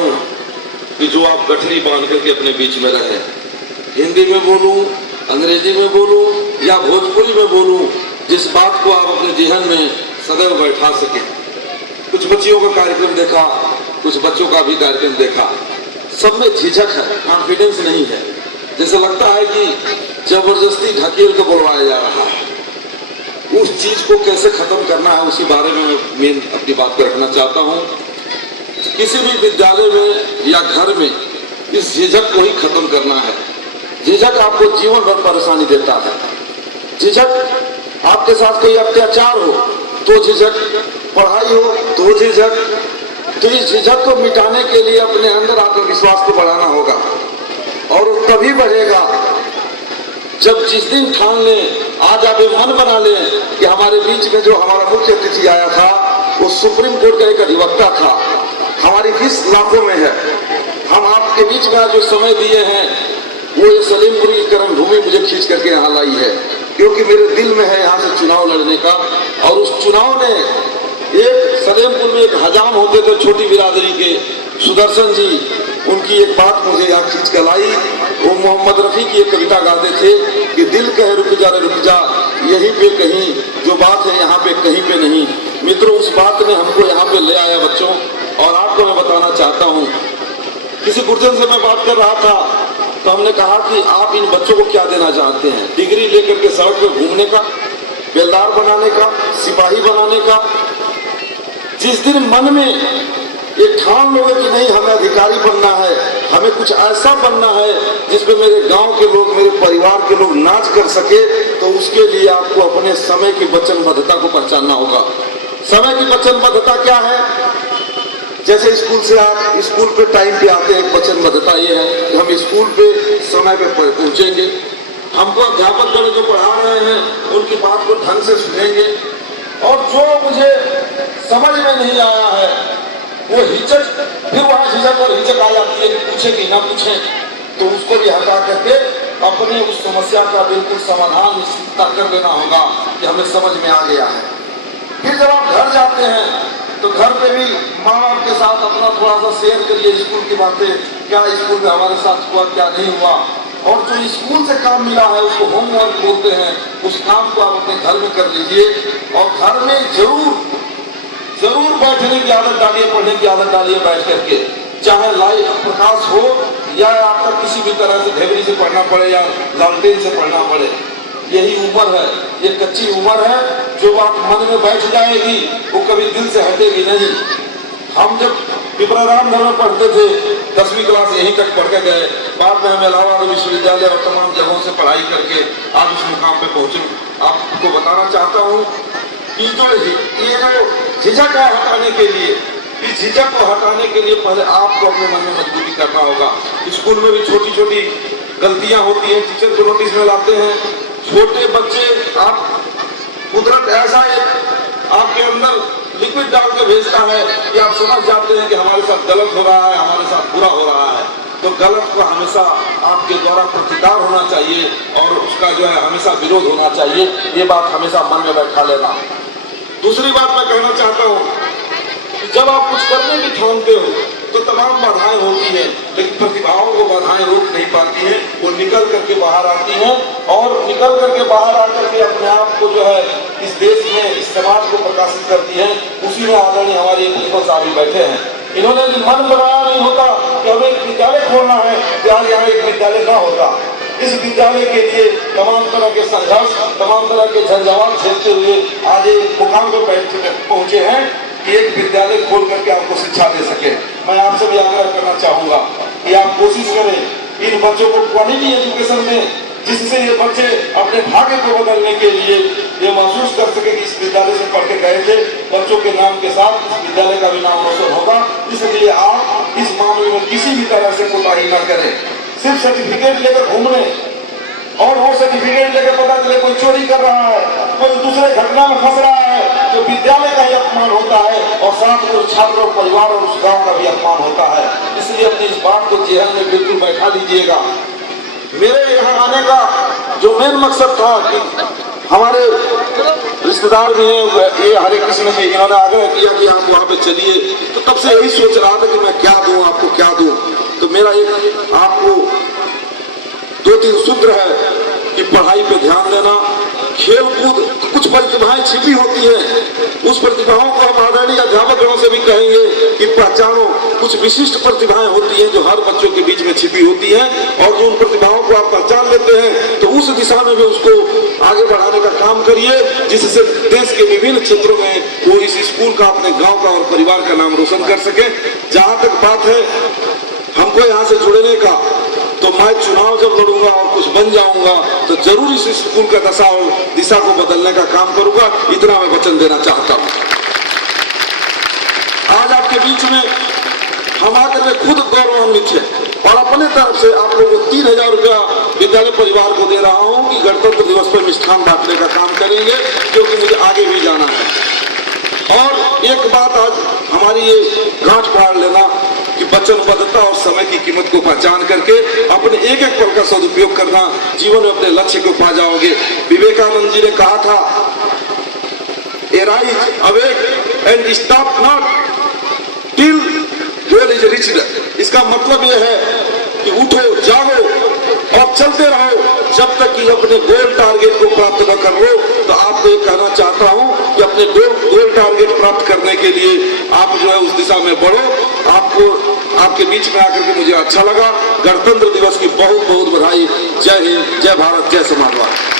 हूँ कि जो आप गठरी बांध करके अपने बीच में रहे, हिंदी में बोलूं, अंग्रेजी में बोलूं या भोजपुरी में बोलूं, जिस बात को आप अपने जेहन में सदैव बैठा सके। कुछ बच्चियों का कार्यक्रम देखा, कुछ बच्चों का भी कार्यक्रम देखा, सब में झिझक है, कॉन्फिडेंस नहीं है। जैसे लगता है कि जबरदस्ती ढकेल कर बुलवाया जा रहा है। उस चीज को कैसे खत्म करना है, उसी बारे में मैं मेन अपनी बात को रखना चाहता हूँ। किसी भी विद्यालय में या घर में इस झिझक को ही खत्म करना है। झिझक आपको जीवन भर परेशानी देता है। झिझक आपके साथ कोई अत्याचार हो तो झिझक, पढ़ाई हो तो झिझक। तो इस झिझक को मिटाने के लिए अपने अंदर आत्मविश्वास को बढ़ाना होगा, और वो तभी बढ़ेगा जब जिस दिन ठान ले, आज आप ये मन बना ले कि हमारे बीच में जो हमारा मुख्य अतिथि आया था वो सुप्रीम कोर्ट का एक अधिवक्ता था, हमारी फीस लाखों में है। हम आपके बीच में आज जो समय दिए हैं वो ये सलीमपुर की कर्मभूमि मुझे खींच करके यहाँ लाई है, क्योंकि मेरे दिल में है यहाँ से चुनाव लड़ने का। और उस चुनाव ने एक सलेमपुर में एक हजाम होते थे छोटी बिरादरी के, सुदर्शन जी, उनकी एक बात मुझे यहाँ खींच कर लाई। वो मोहम्मद रफी की एक कविता गाते थे कि दिल कहे रुक जा रे रुक जा, यहीं पे कहीं जो बात है यहाँ पे कहीं पे नहीं। मित्रों, उस बात ने हमको यहाँ पे ले आया बच्चों। और आपको मैं बताना चाहता हूँ, किसी गुर्जन से मैं बात कर रहा था तो हमने कहा कि आप इन बच्चों को क्या देना चाहते हैं? डिग्री लेकर के सड़क पे घूमने का, बेलदार बनाने का, सिपाही बनाने का? जिस दिन मन में एक ठान लोगे कि नहीं हमें अधिकारी बनना है, हमें कुछ ऐसा बनना है जिसपे मेरे गांव के लोग, मेरे परिवार के लोग नाच कर सके, तो उसके लिए आपको अपने समय की वचनबद्धता को पहचानना होगा। समय की वचनबद्धता क्या है? जैसे स्कूल से आप स्कूल पे टाइम पे आते हैं, वचनबद्धता ये है कि हम स्कूल पे समय पे पहुंचेंगे। हमको अध्यापक गण जो पढ़ा रहे हैं उनकी बात को ढंग से सुनेंगे, और जो मुझे समझ में नहीं आया है वो हिचक, फिर वहां झिझक और हिचक आ जाती है कि पूछे कि ना पूछे, तो उसको भी हटा करके अपने उस समस्या का बिल्कुल समाधान निश्चितता कर लेना होगा कि हमें समझ में आ गया है। फिर जब आप घर जाते हैं तो घर पे भी माँ बाप के साथ अपना थोड़ा सा शेयर करिए स्कूल की बातें, क्या स्कूल में हमारे साथ हुआ, क्या नहीं हुआ। और जो स्कूल से काम मिला है उसको होमवर्क बोलते हैं, उस काम को आप अपने घर में कर लीजिए। और घर में जरूर बैठने की आदत डालिए, पढ़ने की आदत डालिए बैठ करके, चाहे लाइट प्रकाश हो या आपका किसी भी तरह से ढेबरी से पढ़ना पड़े या लालटेन से पढ़ना पड़े। यही उम्र है, ये कच्ची उम्र है, जो बात मन में बैठ जाएगी वो कभी दिल से हटेगी नहीं। हम जब पिपराराम घर में पढ़ते थे 10वीं क्लास यहीं तक पढ़ के गए, बाद में हम इलाहाबाद विश्वविद्यालय और तमाम जगहों से पढ़ाई करके आज इस मुकाम पे पहुंचे। आपको बताना चाहता हूँ कि ये जो झिझक है हटाने के लिए, इस झिझक को हटाने के लिए पहले आपको अपने मन में मजबूती करना होगा। स्कूल में भी छोटी छोटी गलतियां होती हैं, टीचर को नोटिस में लाते हैं। छोटे बच्चे, आप कुदरत ऐसा एक आपके अंदर लिक्विड डाल के भेजता है कि आप समझ जाते हैं कि हमारे साथ गलत हो रहा है, हमारे साथ बुरा हो रहा है। तो गलत को हमेशा आपके द्वारा प्रतिकार होना चाहिए और उसका जो है हमेशा विरोध होना चाहिए। ये बात हमेशा मन में बैठा लेना। दूसरी बात मैं कहना चाहता हूँ कि जब आप कुछ करने की ठानते हो तो तमाम बाधाएं होती हैं, लेकिन प्रतिभाओं को बाधाएं रोक नहीं पाती हैं। वो निकल करके बाहर आती हैं और निकल करके बाहर आकर के अपने आप को जो है इस देश में, इस समाज को प्रकाशित करती है। उसी में आदरणीय हमारे प्रिंसिपल साहब भी बैठे हैं। इन्होंने मन बनाया नहीं होता कि हमें एक विद्यालय खोलना है, आज यहाँ एक विद्यालय न होता। इस विद्यालय के लिए तमाम तरह के संघर्ष, तमाम तरह के झंझावात झेलते हुए आज एक मुकाम पर पहुंचे हैं कि एक विद्यालय खोल करके आपको शिक्षा दे सके। मैं आपसे भी आग्रह करना चाहूंगा कि आप कोशिश करें इन बच्चों को क्वालिटी एजुकेशन दें, जिससे ये बच्चे अपने भाग्य को बदलने के लिए ये महसूस कर सके कि इस विद्यालय से पढ़ के गए थे। बच्चों के नाम के साथ इस विद्यालय का भी नाम रोशन होगा। इसलिए आप इस मामले में किसी भी तरह से कोताही न करें। सिर्फ सर्टिफिकेट लेकर घूमने और वो सर्टिफिकेट लेकर पता चले कोई चोरी कर रहा है, कोई दूसरे घटना में फंस रहा है, तो विद्यालय का ही अपमान होता है और साथ में उस छात्र और परिवार और उस गांव का भी अपमान होता है। इसलिए अपनी इस बात को जेहन में बिल्कुल बैठा लीजिएगा। मेरे यहाँ आने का जो मेन मकसद था कि हमारे रिश्तेदार भी हैं, ये हरे कृष्ण जी, इन्होंने आग्रह किया कि आप वहाँ पे चलिए, तो तब से यही सोच रहा था कि मैं क्या दूं आपको, मेरा एक आपको 2-3 सूत्र है कि पढ़ाई पे ध्यान देना, खेल कूद, कुछ प्रतिभाएं छिपी होती हैं, उस प्रतिभाओं को हम आदरणीय अध्यापकों से भी कहेंगे कि पहचानो। कुछ विशिष्ट प्रतिभाएं होती हैं जो हर बच्चों के बीच में छिपी होती हैं, और जो उन प्रतिभाओं को आप पहचान लेते हैं तो उस दिशा में भी उसको आगे बढ़ाने का काम करिए, जिससे देश के विभिन्न क्षेत्रों में वो इस स्कूल का, अपने गाँव का और परिवार का नाम रोशन कर सके। जहां तक बात है हमको यहाँ से जुड़ने का, तो मैं चुनाव जब लड़ूंगा और कुछ बन जाऊंगा तो जरूर इस स्कूल का दशा और दिशा को बदलने का काम करूंगा, इतना मैं वचन देना चाहता हूं। आज आपके बीच में हम आकर के खुद गौरवान्वित है और अपने तरफ से आप लोगों को 3000 रुपया विद्यालय परिवार को दे रहा हूं कि गणतंत्र दिवस पर मिष्ठान बांटने का काम करेंगे, क्योंकि मुझे आगे भी जाना है। और एक बात आज हमारी ये गांठ फाड़ लेना कि वचनबद्धता और समय की कीमत को पहचान करके अपने एक एक पल का सदुपयोग करना, जीवन में अपने लक्ष्य को पा जाओगे। विवेकानंद जी ने कहा था, arise, awake and stop not till goal is reached। इसका मतलब यह है कि उठो, जागो और चलते रहो जब तक कि अपने गोल टारगेट को प्राप्त न कर लो। तो आपको ये कहना चाहता हूं कि अपने गोल टारगेट प्राप्त करने के लिए आप जो है उस दिशा में बढ़ो। आपको आपके बीच में आकर के मुझे अच्छा लगा। गणतंत्र दिवस की बहुत बहुत बधाई। जय हिंद, जय भारत, जय समाजवाद।